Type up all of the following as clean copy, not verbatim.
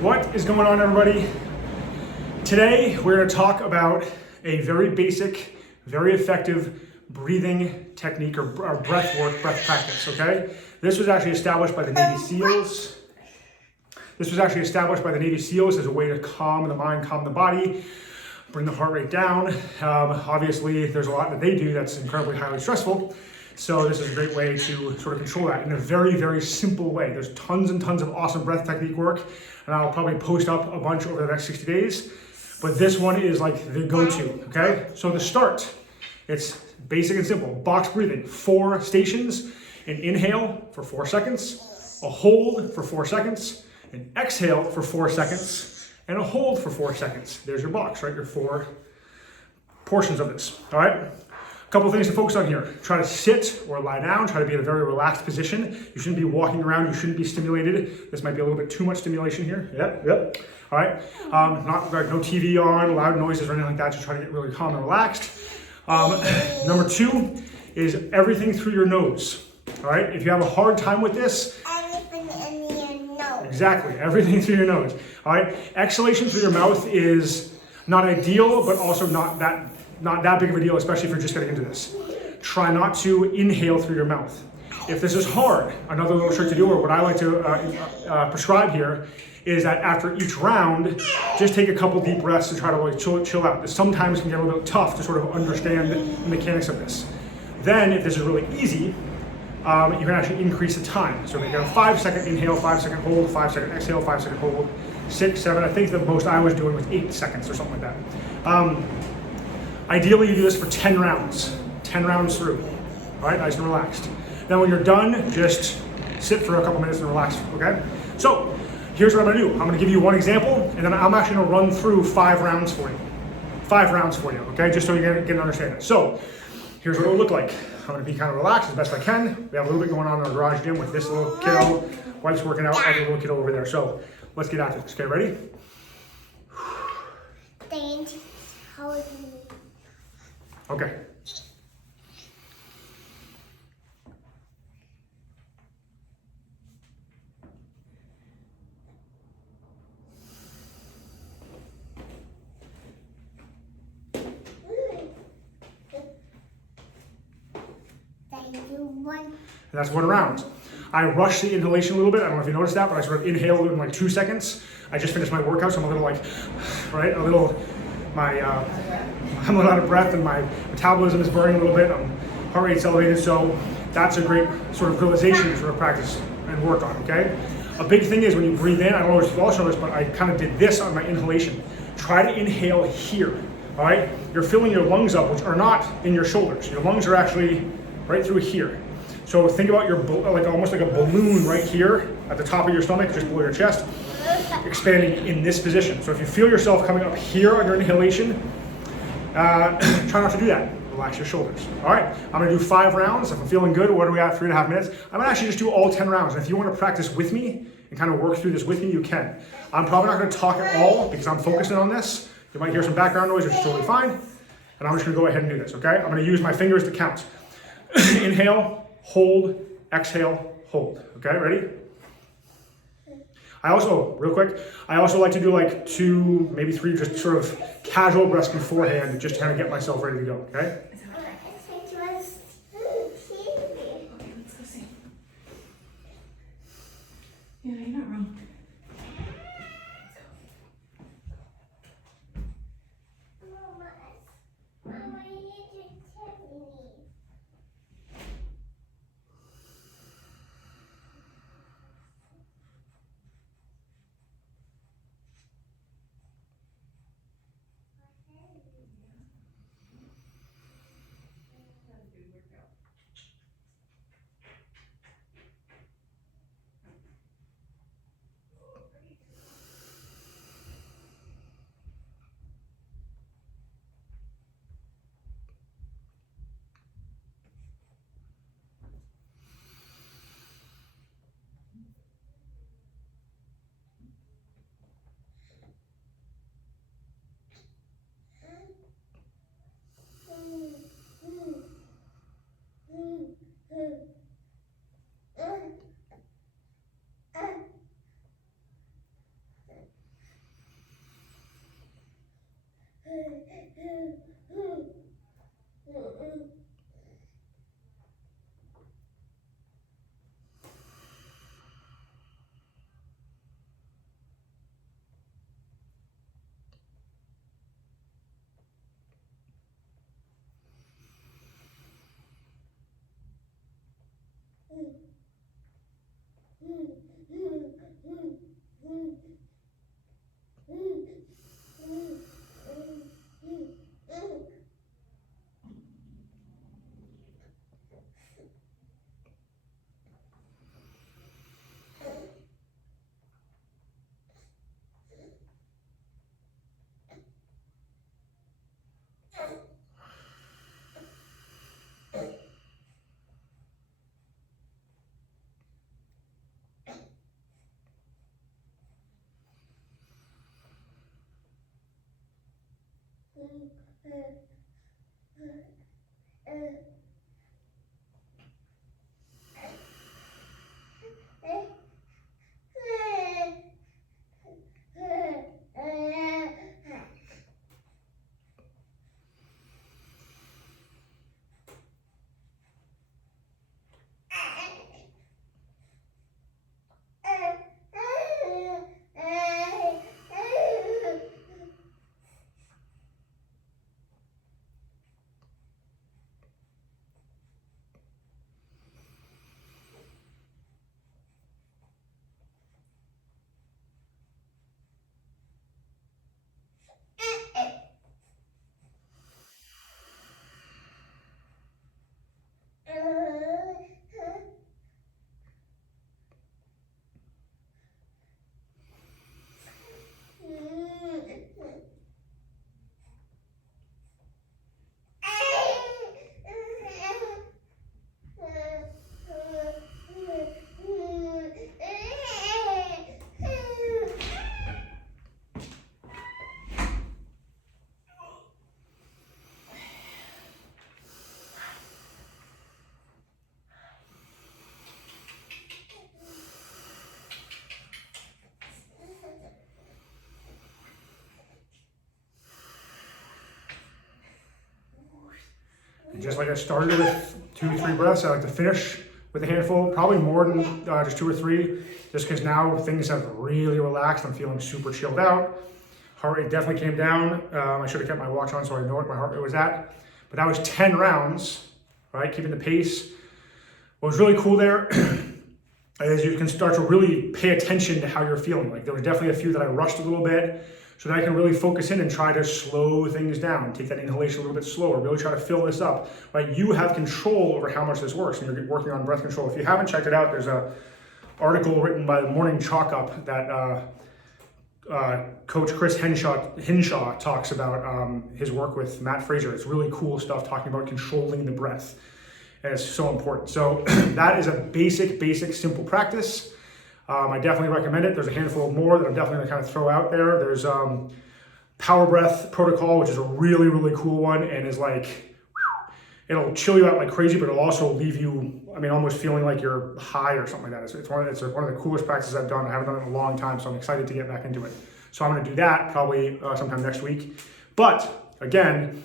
What is going on, everybody? Today we're going to talk about a very basic, very effective breathing technique or breath work, breath practice, okay? This was actually established by the Navy SEALs. This was actually established by the Navy SEALs as a way to calm the mind, calm the body, bring the heart rate down. Obviously, there's a lot that they do that's incredibly highly stressful. So this is a great way to sort of control that in a very, very simple way. There's tons and tons of awesome breath technique work, and I'll probably post up a bunch over the next 60 days. But this one is like the go-to, okay? So to start, it's basic and simple. Box breathing, 4 stations. An inhale for 4 seconds, a hold for 4 seconds, an exhale for 4 seconds, and a hold for 4 seconds. There's your box, right? Your 4 portions of this, all right? A couple of things to focus on here. Try to sit or lie down. Try to be in a very relaxed position. You shouldn't be walking around. You shouldn't be stimulated. This might be a little bit too much stimulation here. Yep. All right. Not like no TV on, loud noises or anything like that. Just try to get really calm and relaxed. Number 2 is everything through your nose. All right. If you have a hard time with this, everything in your nose. Exactly. Everything through your nose. All right. Exhalation through your mouth is not ideal, but also not that big of a deal, especially if you're just getting into this. Try not to inhale through your mouth. If this is hard, another little trick to do, or what I like to prescribe here, is that after each round, just take a couple deep breaths to try to like chill out. This sometimes can get a little bit tough to sort of understand the mechanics of this. Then, if this is really easy, you can actually increase the time. So we got a 5-second inhale, 5-second hold, 5-second exhale, 5-second hold, 6, 7. I think the most I was doing was 8 seconds or something like that. Ideally, you do this for 10 rounds through, all right, nice and relaxed. Then when you're done, just sit for a couple minutes and relax, okay? So here's what I'm gonna do. I'm gonna give you one example, and then I'm actually gonna run through 5 rounds for you. 5 rounds for you, okay? Just so you get an understanding. So here's what it'll look like. I'm gonna be kind of relaxed as best I can. We have a little bit going on in our garage gym with this little kiddo. Wife's working out, other little kiddo over there. So let's get after this, okay, ready? Okay. And that's 1 round. I rushed the inhalation a little bit. I don't know if you noticed that, but I sort of inhaled in like 2 seconds. I just finished my workout, so I'm a little like, right, I'm a little out of breath and my metabolism is burning a little bit. Heart rate's elevated, so that's a great sort of realization to sort of practice and work on, okay? A big thing is when you breathe in, I don't know if you all show this, but I kind of did this on my inhalation. Try to inhale here, all right? You're filling your lungs up, which are not in your shoulders. Your lungs are actually right through here. So think about your, like almost like a balloon right here at the top of your stomach, just below your chest, expanding in this position. So if you feel yourself coming up here on your inhalation, try not to do that. Relax your shoulders. All right, I'm gonna do 5 rounds. If I'm feeling good, what are we at, 3.5 minutes? I'm gonna actually just do all 10 rounds. And if you wanna practice with me and kind of work through this with me, you can. I'm probably not gonna talk at all because I'm focusing on this. You might hear some background noise, which is totally fine. And I'm just gonna go ahead and do this, okay? I'm gonna use my fingers to count. Inhale, hold, exhale, hold. Okay, ready? I also, real quick, I also like to do like 2, maybe 3, just sort of casual breaths beforehand, just to kind of get myself ready to go, okay? Okay, let's go see. Yeah, you're not wrong. And just like I started with 2-3 breaths, I like to finish with a handful, probably more than just 2 or 3, just because now things have really relaxed. I'm feeling super chilled out. Heart rate definitely came down. I should have kept my watch on so I know what my heart rate was at. But that was 10 rounds, right? Keeping the pace. What was really cool there is you can start to really pay attention to how you're feeling. Like there were definitely a few that I rushed a little bit, so that I can really focus in and try to slow things down, take that inhalation a little bit slower, really try to fill this up, right? You have control over how much this works, and you're working on breath control. If you haven't checked it out, there's a article written by the Morning Chalk Up that Coach Chris Hinshaw talks about his work with Matt Fraser. It's really cool stuff talking about controlling the breath, and it's so important. So that is a basic, simple practice. I definitely recommend it. There's a handful more that I'm definitely gonna kind of throw out there. There's Power Breath Protocol, which is a really cool one, and is like, it'll chill you out like crazy, but it'll also leave you, I mean, almost feeling like you're high or something like that. It's one of the coolest practices I've done. I haven't done it in a long time, so I'm excited to get back into it. So I'm gonna do that probably sometime next week. But again,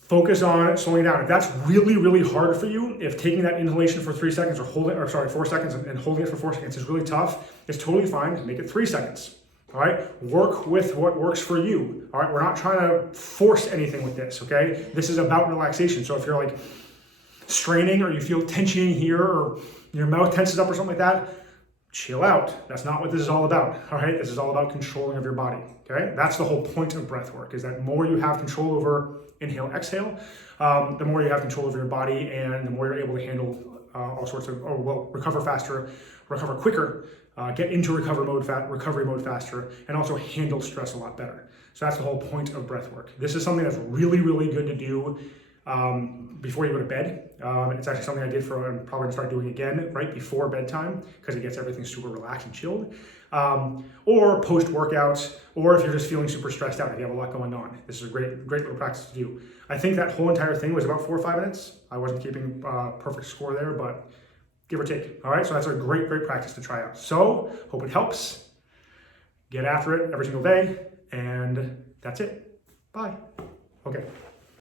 focus on slowing down. If that's really hard for you, if taking that inhalation for 3 seconds or 4 seconds and holding it for 4 seconds is really tough, it's totally fine. Make it 3 seconds. All right, work with what works for you. All right, we're not trying to force anything with this, okay? This is about relaxation. So if you're like straining or you feel tension here or your mouth tenses up or something like that, chill out. That's not what this is all about, all right? This is all about controlling of your body, okay? That's the whole point of breath work, is that the more you have control over inhale, exhale, the more you have control over your body and the more you're able to handle all sorts of, recover faster, recover quicker, get into recovery mode faster, and also handle stress a lot better. So that's the whole point of breath work. This is something that's really good to do before you go to bed. It's actually something I did I'm probably gonna start doing again right before bedtime because it gets everything super relaxed and chilled. Or post-workout, or if you're just feeling super stressed out and you have a lot going on. This is a great little practice to do. I think that whole entire thing was about 4 or 5 minutes. I wasn't keeping perfect score there, but give or take. All right, so that's a great practice to try out. So hope it helps. Get after it every single day, and that's it. Bye. Okay.